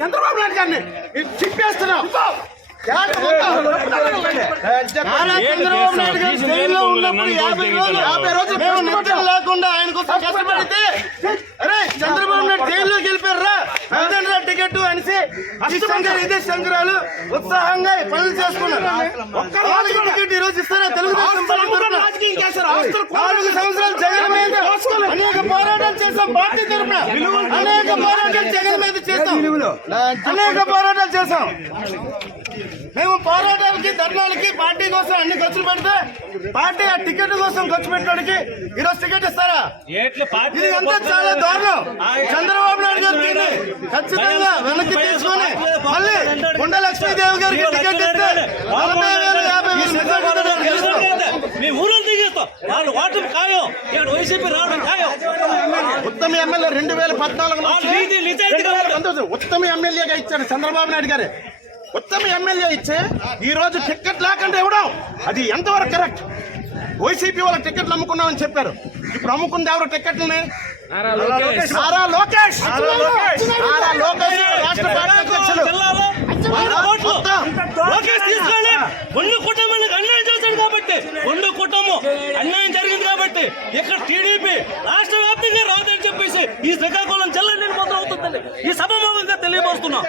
చంద్రబాబు నాయుడు గారిని చెప్పేస్తున్నాం నారా చంద్రబాబు నాయుడు గారు జైల్లో ఉన్నప్పుడు యాభై రోజులు యాభై రోజులు మేము నిద్ర లేకుండా ఆయన కోసం కష్టపడితే అరే చంద్రబాబు నాయుడు టికెట్ అనేసి అష్టంగా ఇదే శంకరాలు ఉత్సాహంగా పనులు చేసుకున్నారు ఒక్క టికెట్ ఈ రోజు ఇస్తారా తెలుగుదేశం? నాలుగు సంవత్సరాలు జగన్ అనేక పోరాటాలు చేశాం పార్టీ తరపున మీద చేశాం అనేక పోరాటాలు చేశాం. మేము పోరాటాలకి ధర్నాలకి పార్టీ కోసం అన్ని ఖర్చులు పెడితే పార్టీ ఆ టికెట్ కోసం ఖర్చు పెట్టడానికి ఈరోజు టికెట్ ఇస్తారా? ఇది అంతా చాలా దారుణం. చంద్రబాబు నాయుడు గారు దీన్ని ఖచ్చితంగా వెనక్కి తీసుకొని మళ్ళీ కొండ లక్ష్మీదేవి గారికి టికెట్ ఇస్తే నలభై వేలు యాభై వేలు మెజారిటీతో గెలుస్తాం. దిగేస్తాం వాళ్ళు ఓటమి ఖాయం. ఇక్కడ వైసీపీ రావడం ఖాయం. ఉత్తమ ఎమ్మెల్యే రెండు వేల. ఉత్తమ ఎమ్మెల్యేగా ఇచ్చారు చంద్రబాబు నాయుడు గారు. ఉత్తమ ఎమ్మెల్యే ఇచ్చే ఈ రోజు టికెట్ లేకుండా ఇవ్వడం అది ఎంతవరకు కరెక్ట్? వైసీపీ వాళ్ళ టికెట్లు అమ్ముకున్నామని చెప్పారు. ఇప్పుడు అమ్ముకుంది ఎవరు టికెట్లని? నారా లోకేష్. నారా లోకేష్. రాష్ట్ర పార్టీ అధ్యక్షులు. లోకేష్ అన్యాయం జరిగింది కాబట్టి ఇక్కడ టీడీపీ రాష్ట్ర వ్యాప్తంగా రాదని చెప్పేసి ఈ శ్రీకాకుళం జిల్లా నిర్మాతం అవుతుందని ఈ సభ తెలియబోస్తున్నాం